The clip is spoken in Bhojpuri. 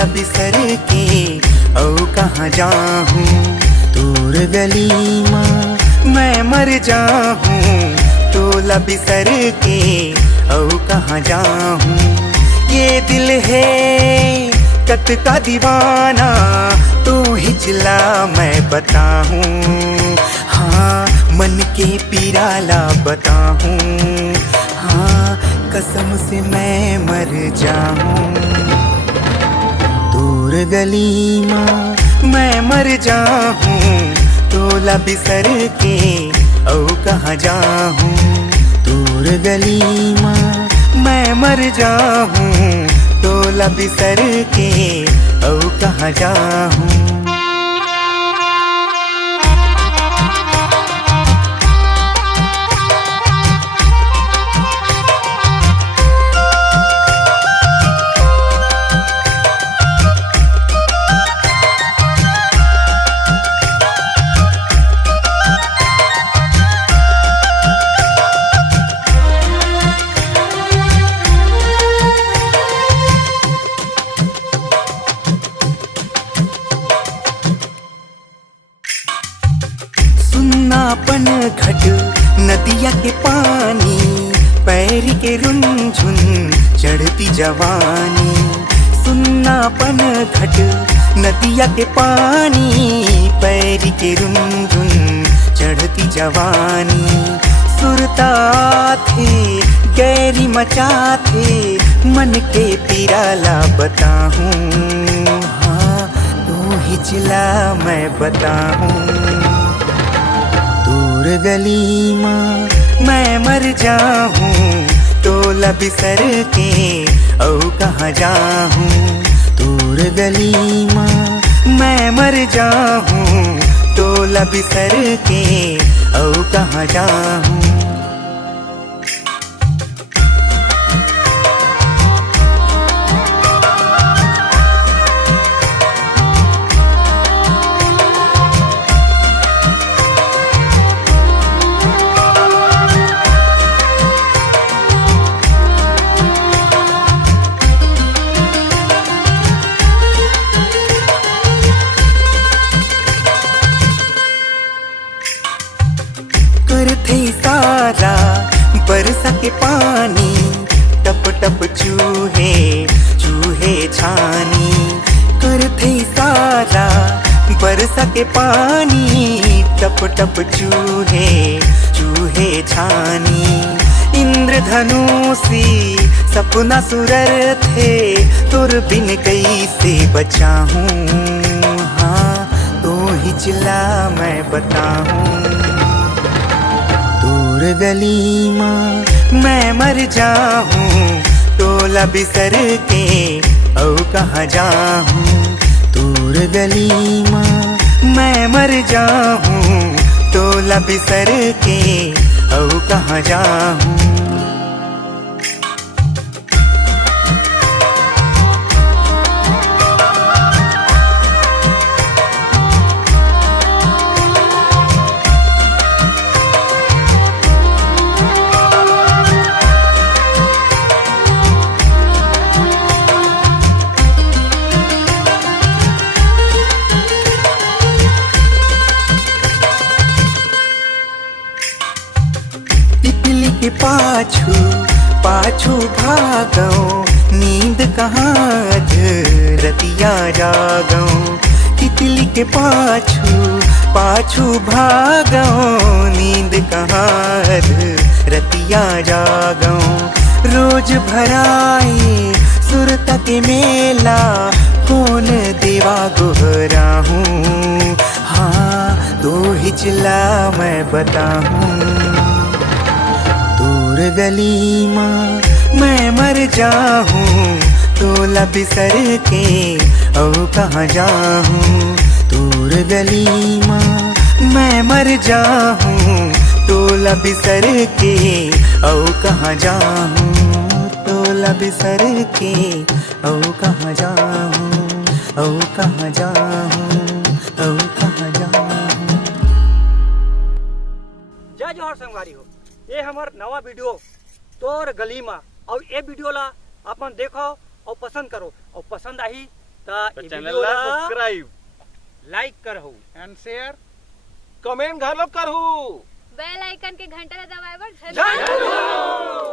तोला बिसर के औ कहाँ जाहूँ। दूर गली माँ मैं मर जाहूँ, तोला बिसर के औ कहाँ जाहूँ। ये दिल है कत का दीवाना, तू हिचला मैं बताऊँ। हाँ मन के पिराला बताऊँ, हाँ कसम से मैं मर जाऊँ। दूर गली माँ मैं मर जाऊँ, तोला बिसर के औ कहाँ जाहूँ। दूर गली माँ मैं मर जाहूँ, तोला बिसर के औ कहाँ जाहूँ। सुन्नापन घट नदिया के पानी, पैर के रुनझुन चढ़ती जवानी। सुन्नापन घट नदिया के पानी, पैर के रुनझुन चढ़ती जवानी। सुरता थे गैरी मचाथे, मन के पिराला बताऊँ। हाँ तू हिचला मैं बताऊँ। दूर गली माँ मैं मर जाहूँ, तोला बिसर के औ कहाँ जाहूँ। दूर गली माँ मैं मर जाहूँ, तोला बिसर के औ कहाँ जाहूँ। करथे सारा बरसा के पानी, टप टप चूहे चूहे छानी। करथे सारा बरसा के पानी, टप टप चूहे चूहे छानी। इंद्रधनुषी सपना सुरर थे, तुर बिन कैसे बचाहूँ। हाँ तो हिचला मैं बताऊँ। दूर गली माँ मैं मर जाहूँ, तोला बिसर के औ कहाँ जाहूँ। दूर गली माँ मैं मर जाहूँ, तोला बिसर के औ कहाँ जाहूँ। तितली के पाछू पाछू भागो, नींद कहाँ रतिया जागो। तितली के पाछू पाछू भागो, नींद कहाँ रतिया जागो। रोज भराए सुरता के मेला, कौन देवा गोहराहूँ। हाँ तो हिचला मैं बताऊँ। दूर गली माँ मैं मर जाहूँ, तोला बिसर के औ कहाँ जाहूँ। दूर गली माँ मैं मर जाहूँ, तोला बिसर के औ कहाँ जाहूँ। तोला बिसर के औ कहाँ जाहूँ, औ कहाँ जाहूँ, औ कहाँ जाहूँ। जय जोहर संगवारी हो, ये हमार नवा वीडियो तोर गली में और ये वीडियो ला अपन देखो और पसंद करो और पसंद आई तो चैनल ला सब्सक्राइब लाइक करहु एंड शेयर कमेंट घालो करहु बेल आइकन के घंटा दबाए बर जय हो।